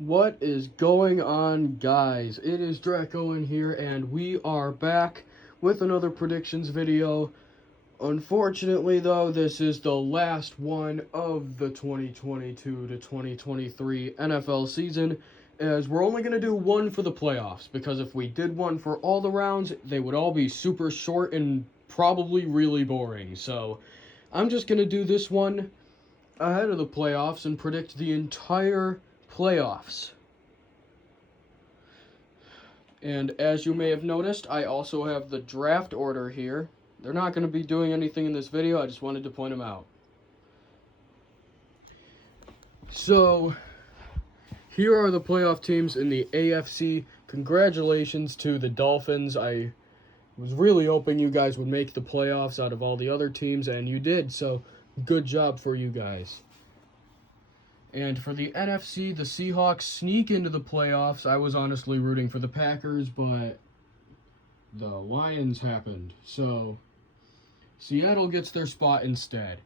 What is going on, guys? It is Draco in here, and we are back with another predictions video. Unfortunately, though, this is the last one of the 2022 to 2023 NFL season, as we're only going to do one for the playoffs, because if we did one for all the rounds, they would all be super short and probably really boring. So I'm just going to do this one ahead of the playoffs and predict the entire playoffs. And as you may have noticed, I also have the draft order here. They're not going to be doing anything in this video, I just wanted to point them out. So, here are the playoff teams in the AFC. Congratulations to the Dolphins. I was really hoping you guys would make the playoffs out of all the other teams, and you did, so good job for you guys. And for the NFC, the Seahawks sneak into the playoffs. I was honestly rooting for the Packers, but the Lions happened. So Seattle gets their spot instead.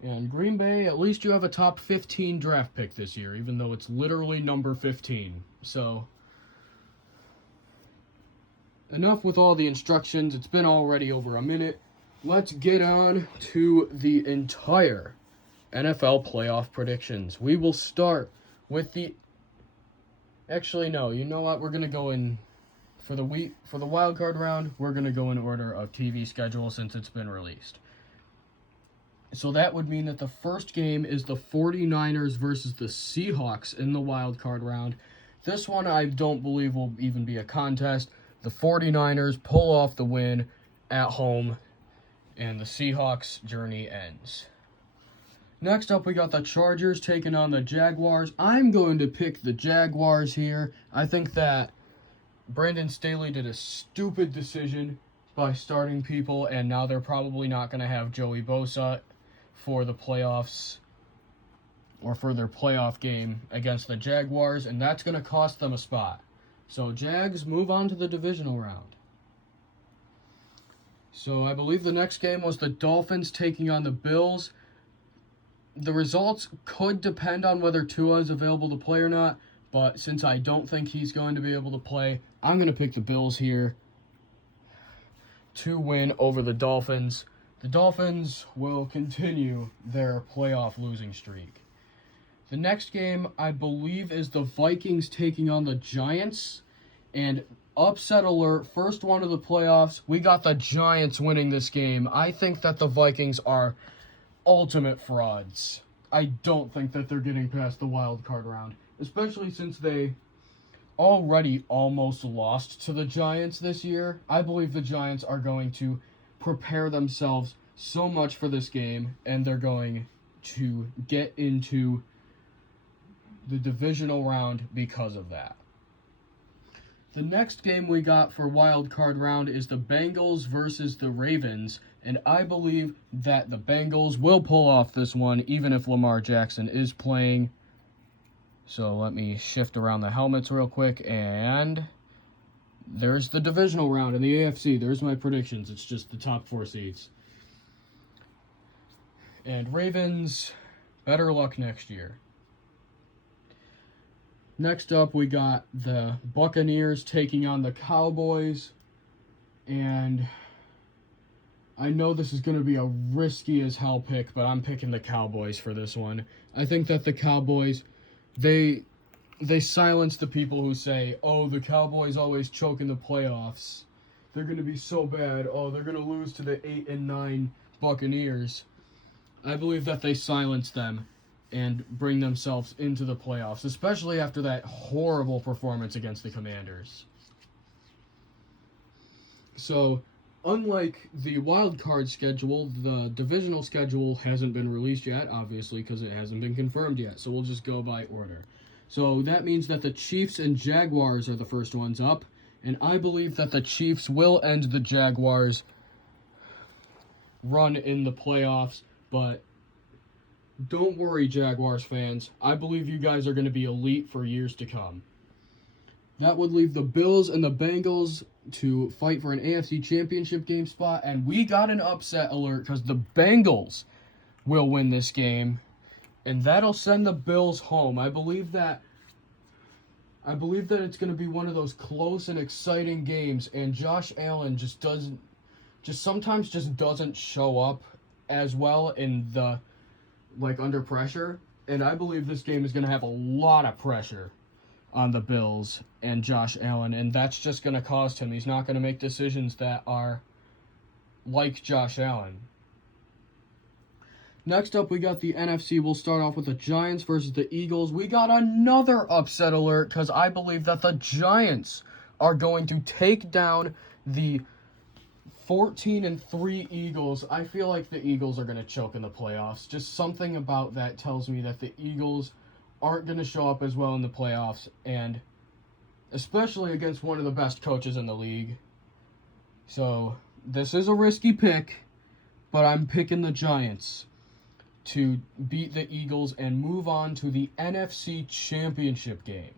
And Green Bay, at least you have a top 15 draft pick this year, even though it's literally number 15. So enough with all the instructions. It's been already over a minute. Let's get on to the entire NFL playoff predictions. We will start with the... Actually, no. You know what? We're going to go in... For the wild card round, we're going to go in order of TV schedule since it's been released. So that would mean that the first game is the 49ers versus the Seahawks in the wild card round. This one I don't believe will even be a contest. The 49ers pull off the win at home, and the Seahawks' journey ends. Next up, we got the Chargers taking on the Jaguars. I'm going to pick the Jaguars here. I think that Brandon Staley did a stupid decision by starting people, and now they're probably not going to have Joey Bosa for the playoffs or for their playoff game against the Jaguars, and that's going to cost them a spot. So Jags move on to the divisional round. So I believe the next game was the Dolphins taking on the Bills. The results could depend on whether Tua is available to play or not, but since I don't think he's going to be able to play, I'm going to pick the Bills here to win over the Dolphins. The Dolphins will continue their playoff losing streak. The next game, I believe, is the Vikings taking on the Giants. And upset alert, first one of the playoffs, we got the Giants winning this game. I think that the Vikings are ultimate frauds. I don't think that they're getting past the wild card round, especially since they already almost lost to the Giants this year. I believe the Giants are going to prepare themselves so much for this game, and they're going to get into the divisional round because of that. The next game we got for wild card round is the Bengals versus the Ravens, and I believe that the Bengals will pull off this one even if Lamar Jackson is playing. So let me shift around the helmets real quick, and there's the divisional round in the AFC. There's my predictions. It's just the top 4 seeds. And Ravens, better luck next year. Next up, we got the Buccaneers taking on the Cowboys. And I know this is going to be a risky as hell pick, but I'm picking the Cowboys for this one. I think that the Cowboys, they silence the people who say, oh, the Cowboys always choke in the playoffs. They're going to be so bad. Oh, they're going to lose to the 8-9 Buccaneers. I believe that they silence them and bring themselves into the playoffs, especially after that horrible performance against the Commanders. So, unlike the wild card schedule, the divisional schedule hasn't been released yet, obviously, because it hasn't been confirmed yet. So we'll just go by order. So that means that the Chiefs and Jaguars are the first ones up, and I believe that the Chiefs will end the Jaguars' run in the playoffs, but don't worry, Jaguars fans. I believe you guys are going to be elite for years to come. That would leave the Bills and the Bengals to fight for an AFC Championship game spot, and we got an upset alert because the Bengals will win this game. and that'll send the Bills home. I believe that it's going to be one of those close and exciting games, and Josh Allen sometimes doesn't show up as well in the, like, under pressure. And I believe this game is going to have a lot of pressure on the Bills and Josh Allen, and that's just going to cost him. He's not going to make decisions that are like Josh Allen. Next up, we got the NFC. We'll start off with the Giants versus the Eagles. We got another upset alert because I believe that the Giants are going to take down the 14-3 Eagles. I feel like the Eagles are going to choke in the playoffs. Just something about that tells me that the Eagles aren't going to show up as well in the playoffs, and especially against one of the best coaches in the league. So this is a risky pick, but I'm picking the Giants to beat the Eagles and move on to the NFC Championship game.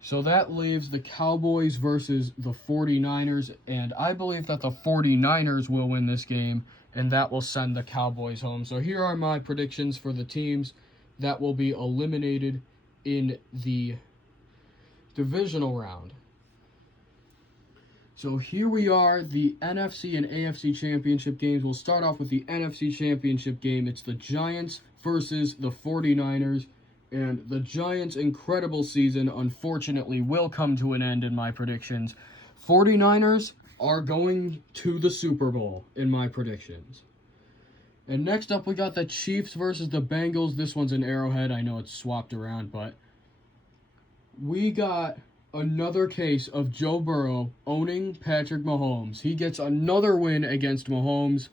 So that leaves the Cowboys versus the 49ers, and I believe that the 49ers will win this game, and that will send the Cowboys home. So here are my predictions for the teams that will be eliminated in the divisional round. So here we are, the NFC and AFC Championship games. We'll start off with the NFC Championship game. It's the Giants versus the 49ers. And the Giants' incredible season, unfortunately, will come to an end in my predictions. 49ers are going to the Super Bowl in my predictions. And next up, we got the Chiefs versus the Bengals. This one's an Arrowhead. I know it's swapped around, but we got another case of Joe Burrow owning Patrick Mahomes. He gets another win against Mahomes,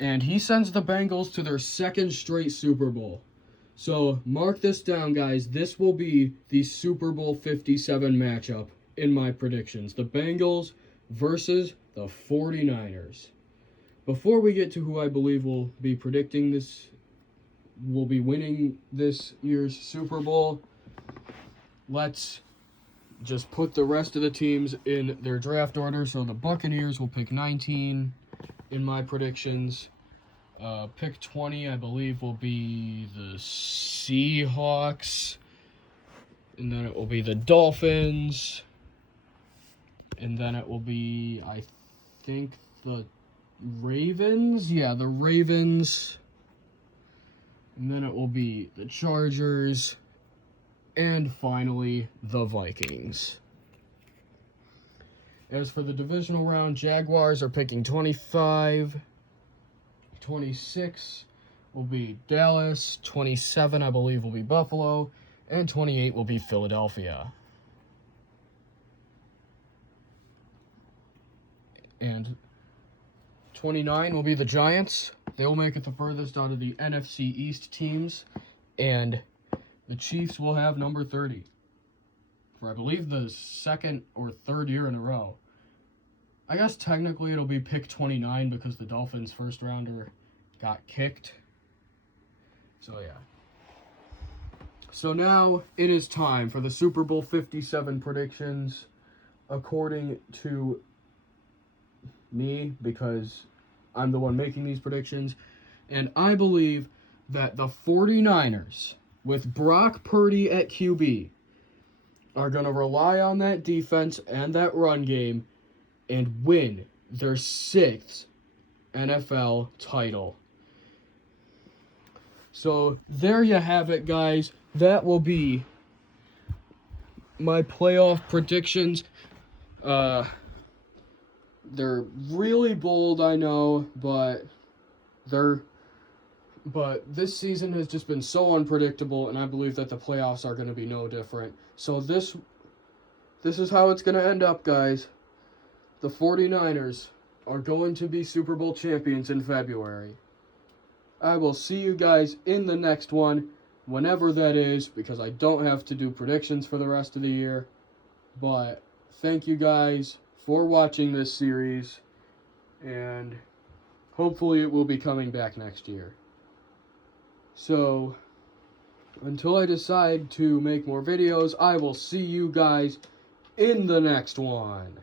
and he sends the Bengals to their second straight Super Bowl. So mark this down, guys. This will be the Super Bowl 57 matchup in my predictions. The Bengals versus the 49ers. Before we get to who I believe will be winning this year's Super Bowl, let's just put the rest of the teams in their draft order. So the Buccaneers will pick 19 in my predictions. Pick 20, I believe, will be the Seahawks. And then it will be the Dolphins. And then it will be, I think, the Ravens. Yeah, the Ravens. And then it will be the Chargers. And finally, the Vikings. As for the divisional round, Jaguars are picking 25. 26 will be Dallas. 27, I believe, will be Buffalo. And 28 will be Philadelphia. And 29 will be the Giants. They will make it the furthest out of the NFC East teams. And the Chiefs will have number 30 for, I believe, the second or third year in a row. I guess technically it'll be pick 29 because the Dolphins' first rounder got kicked. So, yeah. So now it is time for the Super Bowl 57 predictions according to me, because I'm the one making these predictions. And I believe that the 49ers, with Brock Purdy at QB, are going to rely on that defense and that run game and win their 6th NFL title. So there you have it, guys. That will be my playoff predictions. They're really bold, I know, but this season has just been so unpredictable, and I believe that the playoffs are going to be no different. So this is how it's going to end up, guys. The 49ers are going to be Super Bowl champions in February. I will see you guys in the next one, whenever that is, because I don't have to do predictions for the rest of the year. But thank you guys for watching this series, and hopefully it will be coming back next year. So, until I decide to make more videos, I will see you guys in the next one.